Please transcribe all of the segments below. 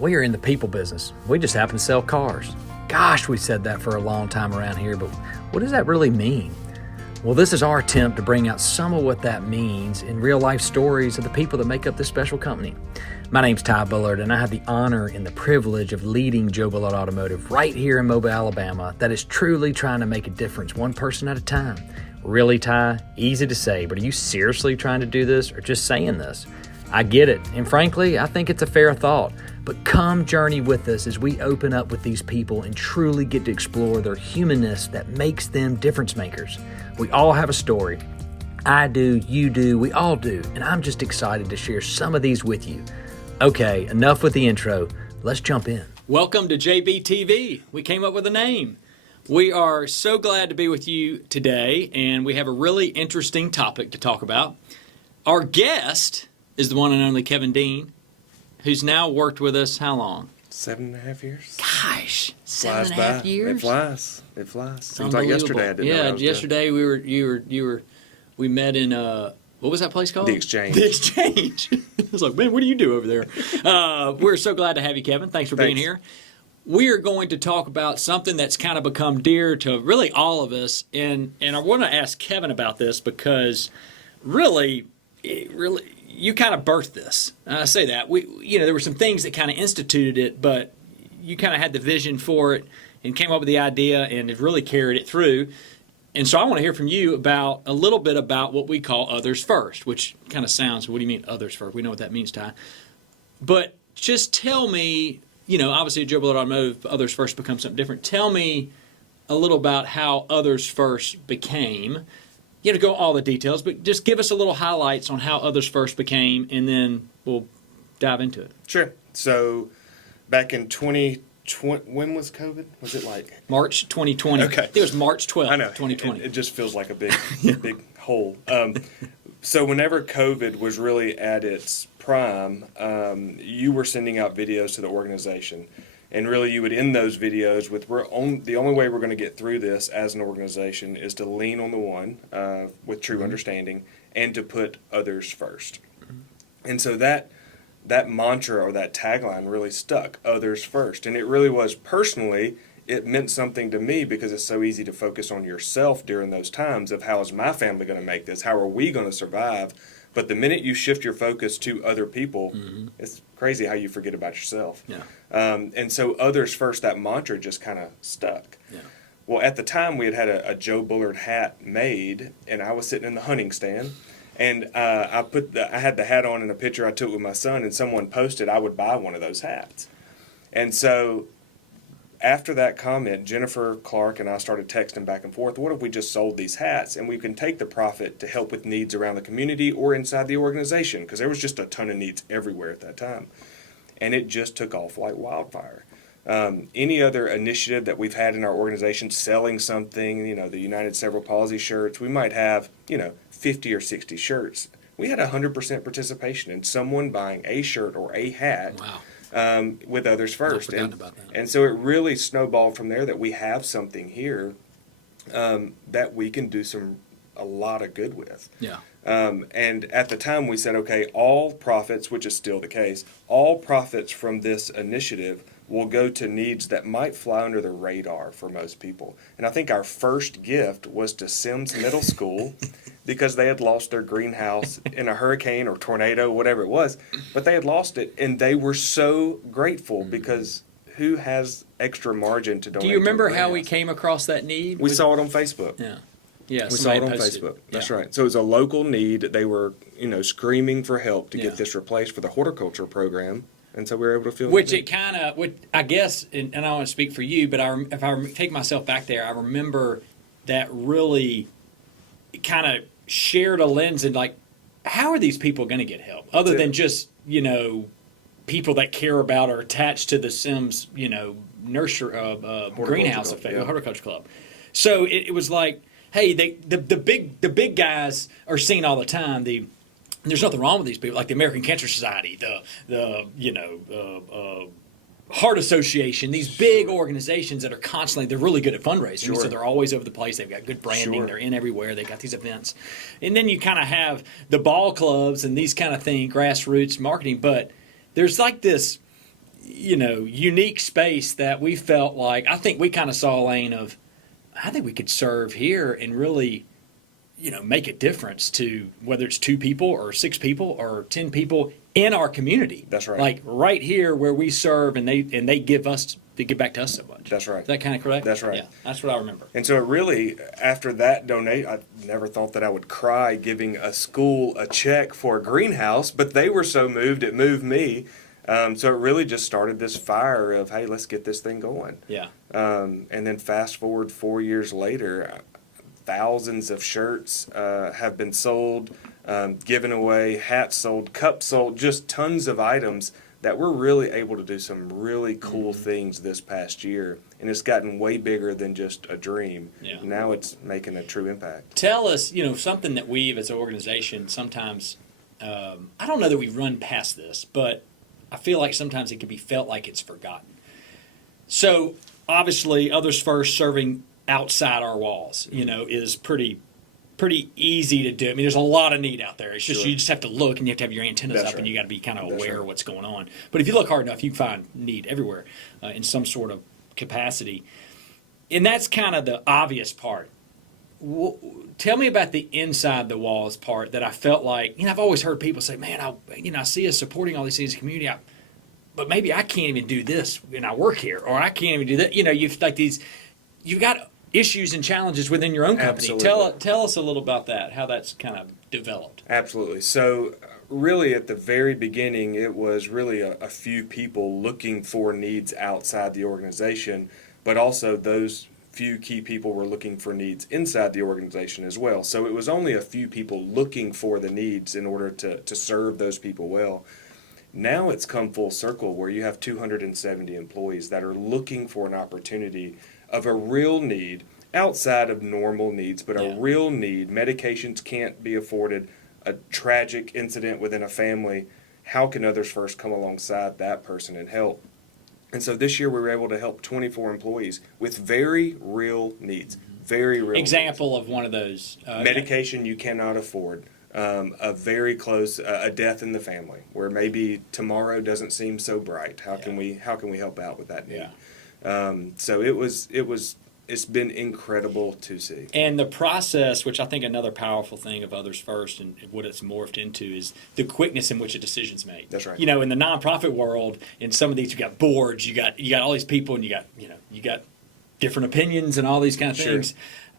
We are in the people business. We just happen to sell cars. Gosh, we said that for a long time around here, but what does that really mean? Well, this is our attempt to bring out some of what that means in real-life stories of the people that make up this special company. My name's Ty Bullard, and I have the honor and the privilege of leading Joe Bullard Automotive right here in Mobile, Alabama, that is truly trying to make a difference one person at a time. Really, Ty? Easy to say, but are you seriously trying to do this or just saying this? I get it, and frankly, I think it's a fair thought. But come journey with us as we open up with these people and truly get to explore their humanness that makes them difference makers. We all have a story. I do, you do, we all do, and I'm just excited to share some of these with you. Okay, enough with the intro. Let's jump in. Welcome to JBTV. We came up with a name. We are so glad to be with you today, and we have a really interesting topic to talk about. Our guest is the one and only Kevin Dean, who's now worked with us how long? 7.5 years. Gosh, Flies 7.5 by. years. It flies. Seems like yesterday I didn't know what I was yesterday we met in what was that place called? The Exchange. The Exchange. I was like, man, what do you do over there? We're so glad to have you, Kevin. Thanks for being here. We are going to talk about something that's kind of become dear to really all of us, and I want to ask Kevin about this because really, you kind of birthed this. I say that. There were some things that kind of instituted it, but you kind of had the vision for it and came up with the idea and have really carried it through. And so I want to hear from you about a little bit about what we call others first, which kind of sounds, what do you mean others first? We know what that means, Ty. But just tell me, obviously at Joe Bullard Automotive, others first becomes something different. Tell me a little about how others first became. You have to go all the details, but just give us a little highlights on how others first became, and then we'll dive into it. Sure. So back in 2020, when was COVID? Was it like March 2020? Okay. I think it was March 12th, I know. 2020. It just feels like a big, big hole. So whenever COVID was really at its prime, you were sending out videos to the organization. And really, you would end those videos with, the only way we're going to get through this as an organization is to lean on the one with true understanding and to put others first. And so that mantra or that tagline really stuck, others first. And it really was, personally, it meant something to me because it's so easy to focus on yourself during those times of how is my family going to make this? How are we going to survive? But the minute you shift your focus to other people, it's crazy how you forget about yourself. Yeah. And so others first, that mantra just kind of stuck. Yeah. Well, at the time, we had a Joe Bullard hat made, and I was sitting in the hunting stand. And I had the hat on in a picture I took with my son, and someone posted I would buy one of those hats. And so after that comment, Jennifer Clark and I started texting back and forth, what if we just sold these hats and we can take the profit to help with needs around the community or inside the organization? Because there was just a ton of needs everywhere at that time. And it just took off like wildfire. Any other initiative that we've had in our organization, selling something, the United Cerebral Palsy shirts, we might have, 50 or 60 shirts. We had 100% participation in someone buying a shirt or a hat. Wow. With others first. About that. And so it really snowballed from there that we have something here that we can do a lot of good with. Yeah. And at the time we said, okay, all profits, which is still the case, all profits from this initiative will go to needs that might fly under the radar for most people. And I think our first gift was to Sims Middle School because they had lost their greenhouse in a hurricane or tornado, whatever it was, but they had lost it, and they were so grateful because who has extra margin to donate? Do you remember to a how we greenhouse? came across that need? We saw it on Facebook. Yeah. Yeah, We saw it on Facebook. That's right. So it was a local need. They were, screaming for help to get this replaced for the horticulture program. And so we were able to fill Which it kind of, I guess, and I don't want to speak for you, but if I take myself back there, I remember that really kind of shared a lens and like, how are these people going to get help? Other than just, people that care about or attached to the Sims, nursery, greenhouse effect, horticulture club. So it was like, hey, the big guys are seen all the time. There's nothing wrong with these people, like the American Cancer Society, the Heart Association, these big organizations that are constantly, they're really good at fundraising. Sure. So they're always over the place. They've got good branding. Sure. They're in everywhere. They've got these events. And then you kind of have the ball clubs and these kind of things, grassroots marketing. But there's like this, unique space that we felt like, I think we kind of saw a lane of, I think we could serve here and really, make a difference to whether it's 2 people or 6 people or 10 people in our community. That's right. Like right here where we serve, and they give back to us so much. That's right. Is that kind of correct? That's right. Yeah, that's what I remember. And so it really, after that donate, I never thought that I would cry giving a school a check for a greenhouse, but they were so moved, it moved me. So it really just started this fire of, hey, let's get this thing going. Yeah. And then fast forward 4 years later, thousands of shirts have been sold, given away, hats sold, cups sold, just tons of items that we're really able to do some really cool things this past year. And it's gotten way bigger than just a dream. Yeah. Now it's making a true impact. Tell us, something that we as an organization sometimes, I don't know that we run past this, but I feel like sometimes it can be felt like it's forgotten. So obviously, Others First serving outside our walls, is pretty easy to do. I mean, there's a lot of need out there. It's just, Sure. you just have to look and you have to have your antennas That's up and right. you got to be kind of That's aware right. of what's going on. But if you look hard enough, you can find need everywhere in some sort of capacity. And that's kind of the obvious part. Tell me about the inside the walls part that I felt like, I've always heard people say, man, I see us supporting all these things in the community, but maybe I can't even do this when I work here, or I can't even do that. You've got issues and challenges within your own company. Absolutely. Tell us a little about that, how that's kind of developed. Absolutely. So really at the very beginning, it was really a few people looking for needs outside the organization, but also those few key people were looking for needs inside the organization as well. So it was only a few people looking for the needs in order to serve those people well. Now it's come full circle where you have 270 employees that are looking for an opportunity of a real need outside of normal needs, but a real need. Medications can't be afforded, a tragic incident within a family. How can Others First come alongside that person and help? And so this year we were able to help 24 employees with very real needs, very real Example of one of those. needs. Medication you cannot afford. A very close a death in the family where maybe tomorrow doesn't seem so bright. How can we help out with that need? So it's been incredible to see. And the process, which I think another powerful thing of Others First and what it's morphed into, is the quickness in which a decision's made. That's right. In the nonprofit world, in some of these, you got boards, you got all these people, and you got different opinions and all these kind of things.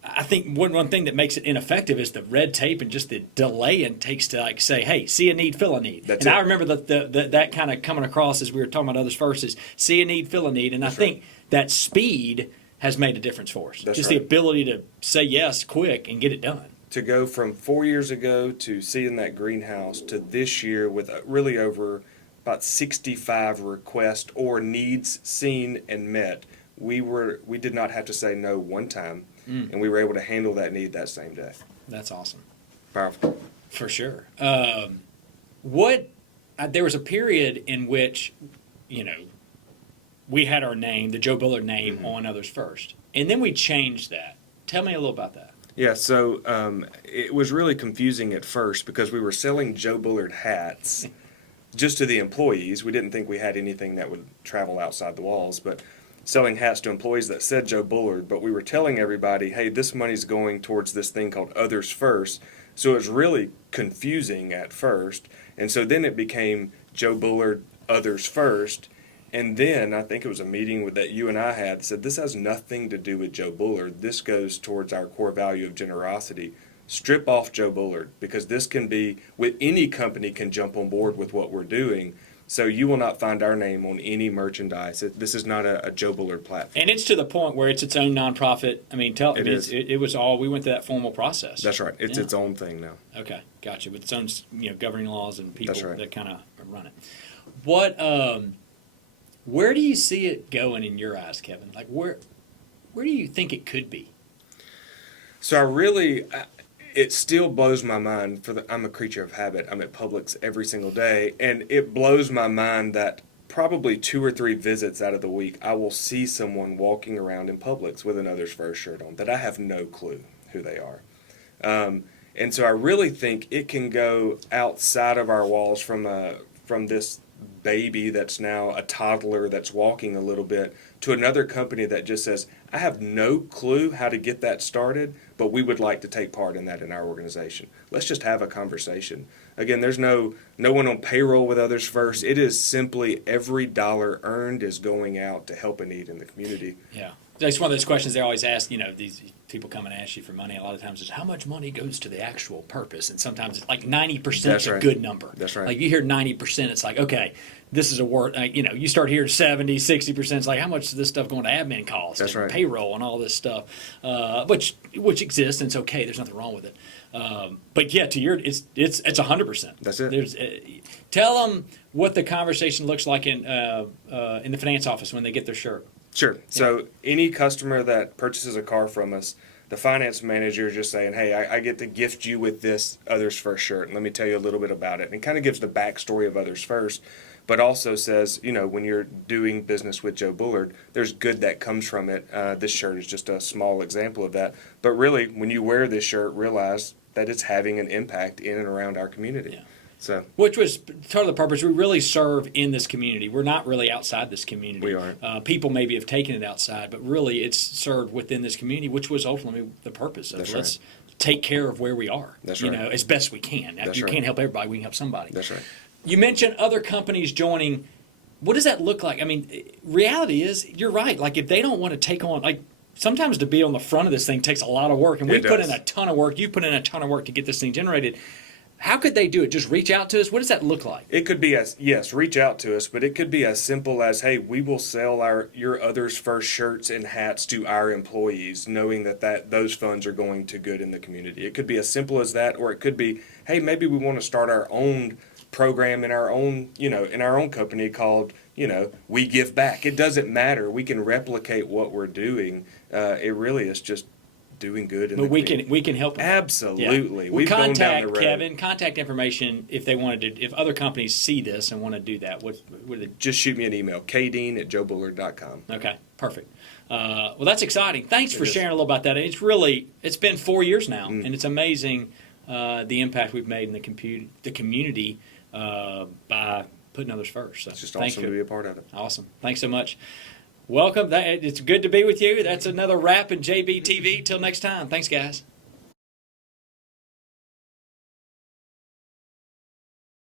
I think one thing that makes it ineffective is the red tape and just the delay it takes to say, hey, see a need, fill a need. That's and it. I remember that kind of coming across as we were talking about Others First is see a need, fill a need. And I think that speed has made a difference for us. That's just right. the ability to say yes quick and get it done. To go from 4 years ago to seeing that greenhouse to this year with really over about 65 requests or needs seen and met, we did not have to say no one time, and we were able to handle that need that same day. That's awesome. Powerful. For sure. There was a period in which, we had our name, the Joe Bullard name, on Others First. And then we changed that. Tell me a little about that. Yeah, so it was really confusing at first because we were selling Joe Bullard hats just to the employees. We didn't think we had anything that would travel outside the walls, but selling hats to employees that said Joe Bullard. But we were telling everybody, hey, this money's going towards this thing called Others First. So it was really confusing at first. And so then it became Joe Bullard, Others First. And then I think it was a meeting that you and I had that said this has nothing to do with Joe Bullard. This goes towards our core value of generosity. Strip off Joe Bullard because this can be, with any company can jump on board with what we're doing. So you will not find our name on any merchandise. This is not a Joe Bullard platform. And it's to the point where it's its own nonprofit. I mean, it was all, we went through that formal process. That's right. It's its own thing now. Okay, gotcha. With its own governing laws and people That's right. that kind of run it. Where do you see it going in your eyes, Kevin? Like where do you think it could be? So it still blows my mind. I'm a creature of habit. I'm at Publix every single day, and it blows my mind that probably 2 or 3 visits out of the week, I will see someone walking around in Publix with an Others First shirt on that I have no clue who they are. And so I really think it can go outside of our walls from this baby that's now a toddler that's walking a little bit to another company that just says, I have no clue how to get that started, but we would like to take part in that in our organization. Let's just have a conversation. Again, there's no one on payroll with Others First. It is simply every dollar earned is going out to help a need in the community. Yeah. That's one of those questions they always ask, these people come and ask you for money. A lot of times is how much money goes to the actual purpose. And sometimes it's like 90% is a good number. That's right. Like you hear 90%, it's like, okay, this is a word, you start hearing 70, 60%, it's like how much is this stuff going to admin costs That's and right. payroll and all this stuff, which exists and it's okay. There's nothing wrong with it. But yeah, it's 100%. That's it. Tell them what the conversation looks like in the finance office when they get their shirt. Sure. So any customer that purchases a car from us, the finance manager is just saying, hey, I get to gift you with this Others First shirt. And let me tell you a little bit about it. And it kind of gives the backstory of Others First, but also says, when you're doing business with Joe Bullard, there's good that comes from it. This shirt is just a small example of that. But really, when you wear this shirt, realize that it's having an impact in and around our community. Yeah. So, which was part of the purpose. We really serve in this community. We're not really outside this community. We aren't. People maybe have taken it outside, but really it's served within this community, which was ultimately the purpose of let's take care of where we are. That's right. As best we can. That's you right. can't help everybody. We can help somebody. That's right. You mentioned other companies joining. What does that look like? I mean, reality is you're right. Like if they don't want to take on sometimes to be on the front of this thing takes a lot of work, and we put in a ton of work. You put in a ton of work to get this thing generated. How could they do it? Just reach out to us? What does that look like? It could be reach out to us, but it could be as simple as, hey, we will sell your Others First shirts and hats to our employees, knowing that those funds are going to good in the community. It could be as simple as that, or it could be, hey, maybe we want to start our own program in our own, in our own company called, We Give Back. It doesn't matter. We can replicate what we're doing. It really is just doing good in the community. we can help them. Absolutely. Yeah. We've gone down Contact the road. Kevin. Contact information if they wanted to. If other companies see this and want to do that, what do they? Just shoot me an email, kdean@joebullard.com. Okay, perfect. Well, that's exciting. Thanks for sharing a little about that. It's been 4 years now, and it's amazing the impact we've made in the community by putting others first. So It's just awesome to be a part of it. Awesome. Thanks so much. Welcome. It's good to be with you. That's another wrap in JB TV. Till next time. Thanks, guys.